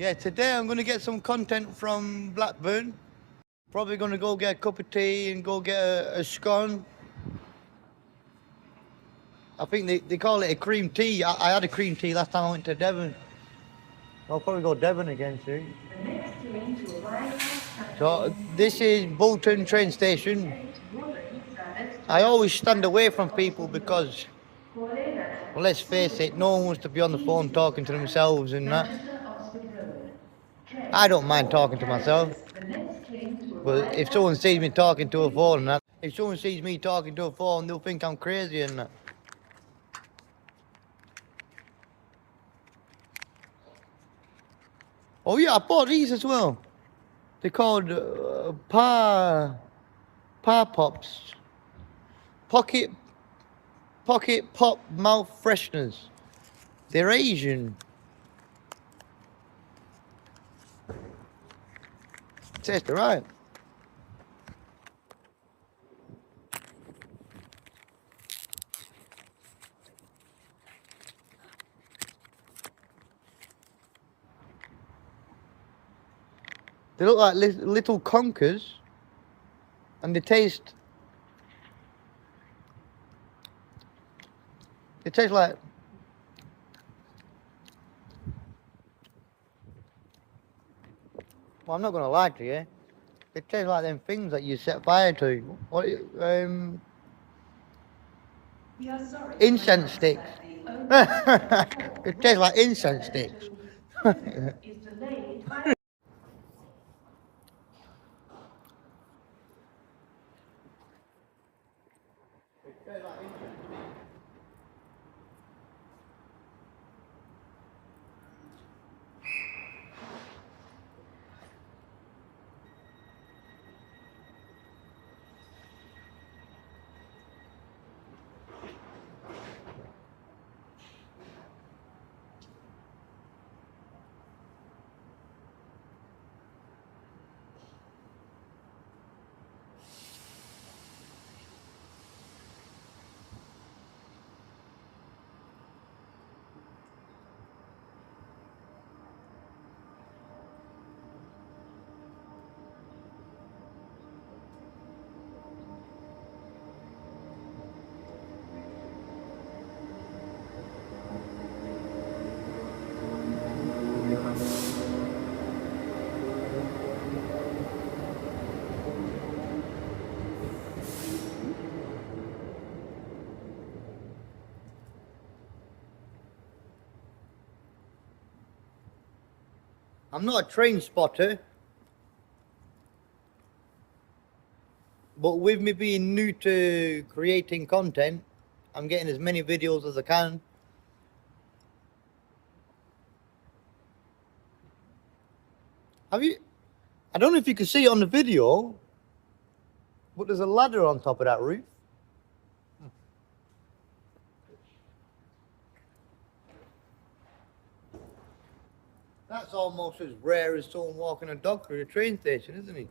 Yeah, today I'm going to get some content from Blackburn. Probably going to go get a cup of tea and go get a scone. I think they call it a cream tea. I had a cream tea last time I went to Devon. I'll probably go Devon again soon. So this is Bolton train station. I always stand away from people because, well, let's face it, no one wants to be on the phone talking to themselves and that. I don't mind talking to myself. But if someone sees me talking to a phone and that, if someone sees me talking to a phone, they'll think I'm crazy and that. Oh yeah, I bought these as well. They're called Pa Pops. Pocket Pop Mouth Fresheners. They're Asian. Taste right. They look like little conkers, and they taste like. Well, I'm not gonna lie to you. They taste like them things that you set fire to. What? Incense sticks. It tastes like incense sticks. I'm not a train spotter, but with me being new to creating content, I'm getting as many videos as I can. Have you? I don't know if you can see it on the video, but there's a ladder on top of that roof. That's almost as rare as someone walking a dog through a train station, isn't it?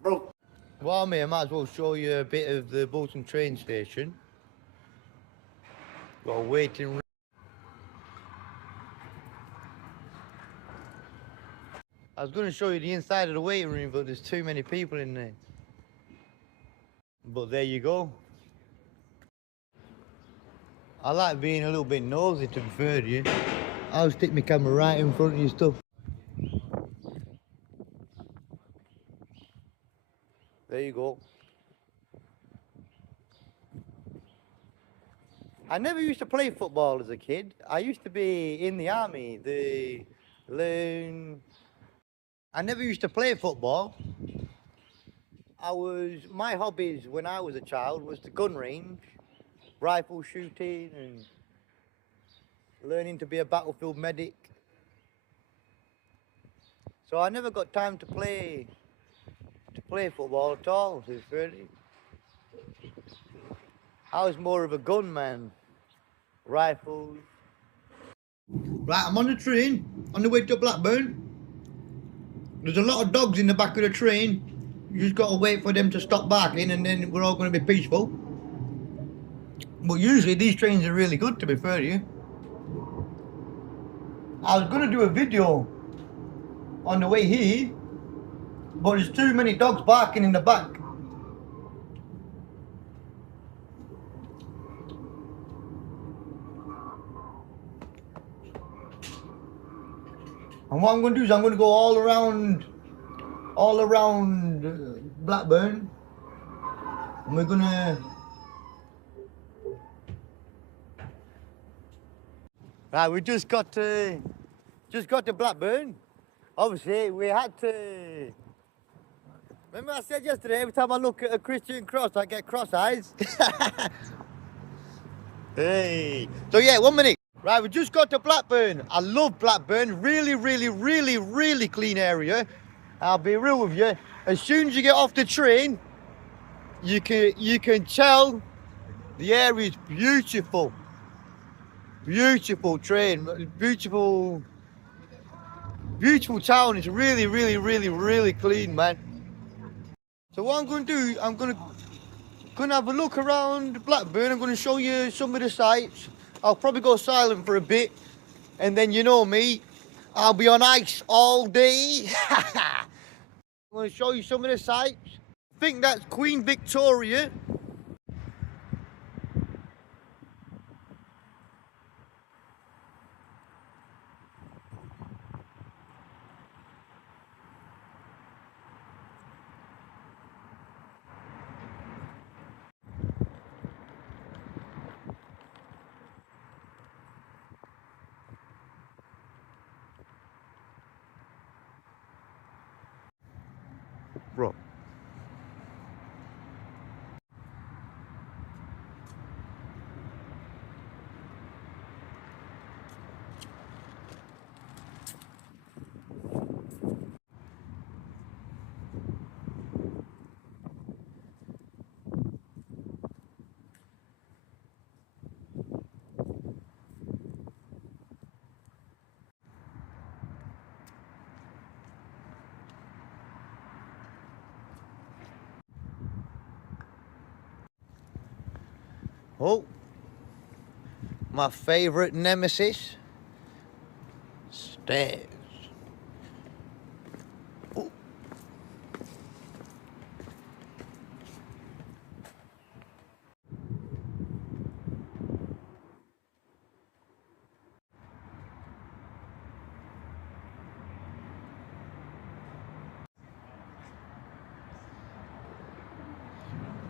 Bro. Well, mate, I might as well show you a bit of the Bolton train station. Got a waiting room. I was going to show you the inside of the waiting room, but there's too many people in there. But there you go. I like being a little bit nosy, to be fair to you. I'll stick my camera right in front of your stuff. There you go. I never used to play football as a kid. I used to be in the army. I never used to play football. My hobbies when I was a child was the gun range, rifle shooting, and learning to be a battlefield medic. So I never got time to play football at all, to be fair to you. I was more of a gunman, rifles. Right, I'm on the train, on the way to Blackburn. There's a lot of dogs in the back of the train. You just got to wait for them to stop barking and then we're all going to be peaceful. But usually these trains are really good, to be fair to you. I was going to do a video on the way here, but there's too many dogs barking in the back. And what I'm going to do is I'm going to go all around Blackburn, and we're going to... Right, we just got to Blackburn. Obviously, we had to... Remember I said yesterday, every time I look at a Christian cross, I get cross eyes? Hey. So yeah, 1 minute. Right, we just got to Blackburn. I love Blackburn. Really, really, really, really clean area. I'll be real with you. As soon as you get off the train, you can tell the area is beautiful. Beautiful train, beautiful town. It's really, really, really, really clean, man. So what I'm going to do, I'm going to have a look around Blackburn. I'm going to show you some of the sights. I'll probably go silent for a bit, and then you know me, I'll be on ice all day. I'm going to show you some of the sights. I think that's Queen Victoria. Bro. Oh, my favourite nemesis, stairs. Oh.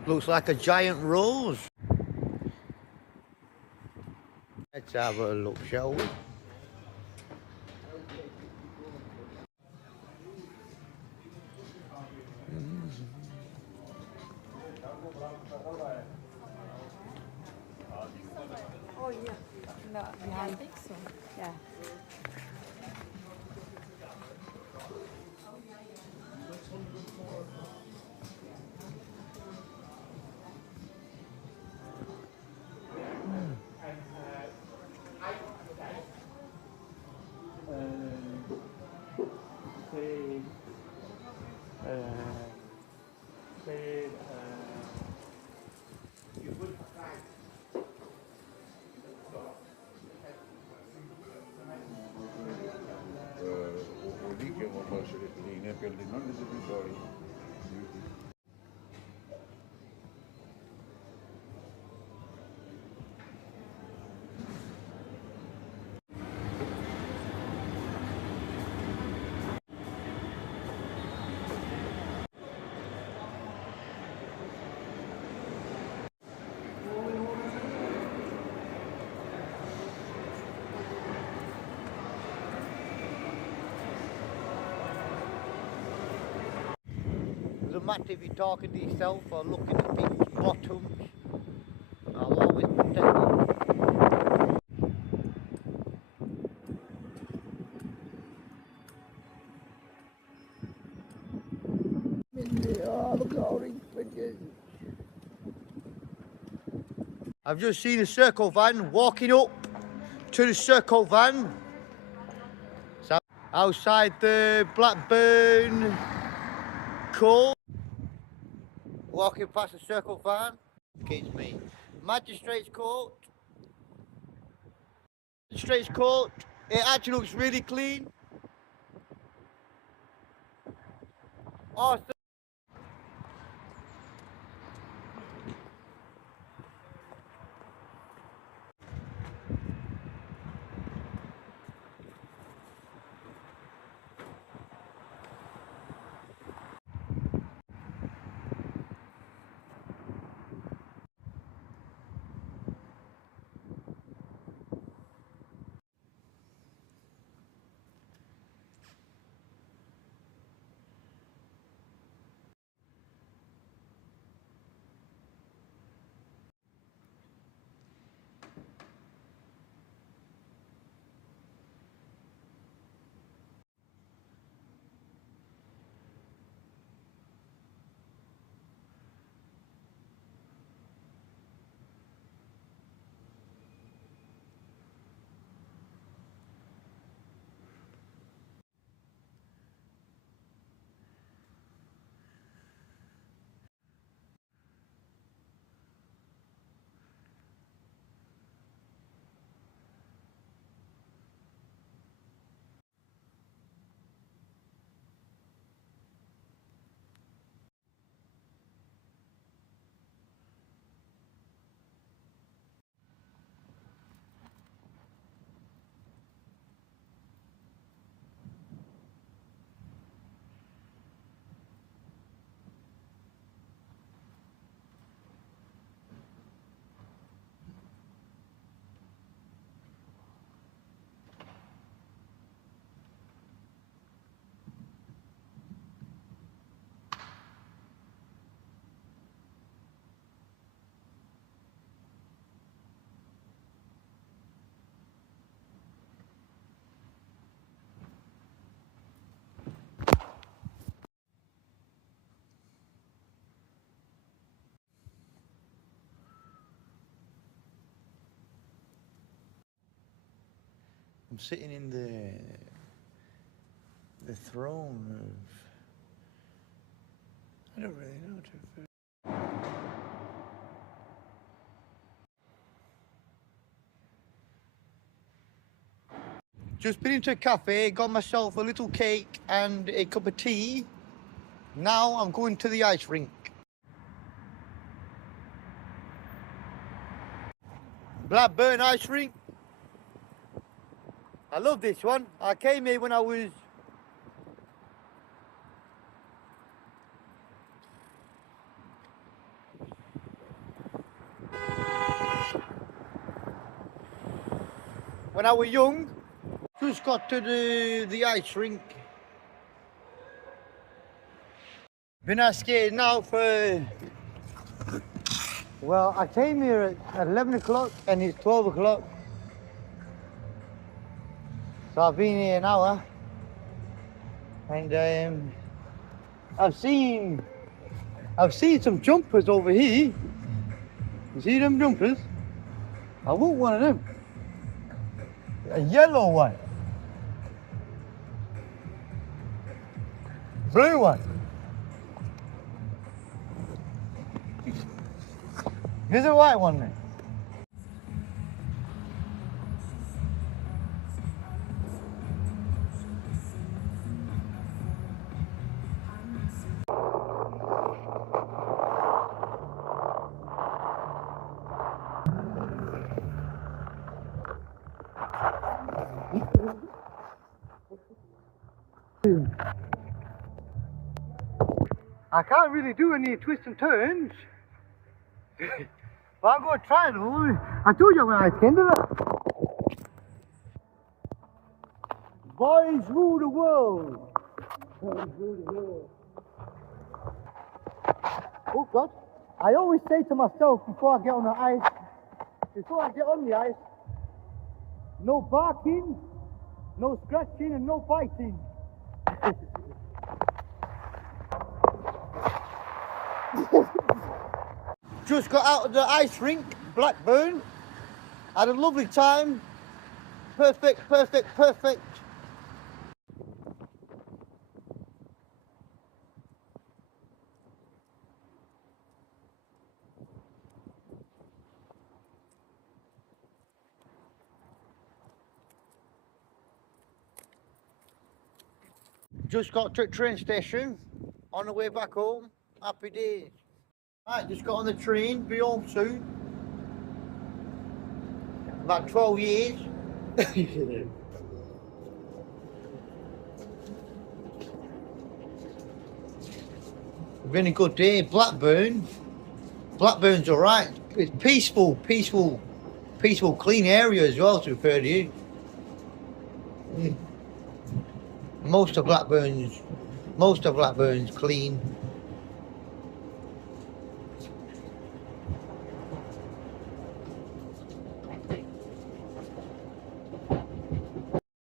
Looks like a giant rose. Let's have a look, shall we? Oh yeah, no, I think so. Yeah. Doesn't matter if you're talking to yourself or looking at people's bottoms, I'll always protect you. I've just seen a circle van walking up to the circle van. So outside the Blackburn court, walking past the circle van. Excuse me. Magistrates court. Magistrates court. It actually looks really clean. Awesome. I'm sitting in the throne of, I don't really know. Just been into a cafe, got myself a little cake and a cup of tea. Now I'm going to the ice rink. Blackburn ice rink. I love this one. I came here when I was young. Just got to the ice rink. Been ice skating now for, well, I came here at 11 o'clock and it's 12 o'clock. So I've been here an hour. And I've seen some jumpers over here. You see them jumpers? I want one of them. A yellow one. Blue one. There's a white one there. I can't really do any twists and turns. But I'm going to try though. I told you when I came to that. Boys rule the world. Boys rule the world. Oh God. I always say to myself before I get on the ice, no barking, no scratching and no biting. Just got out of the ice rink, Blackburn. Had a lovely time. Perfect. just got to the train station. On the way back home. Happy days. Right, just got on the train. Be home soon. About 12 years. Been a good day. Blackburn. Blackburn's alright. It's peaceful, clean area as well, to be fair to you. Most of Blackburn's clean.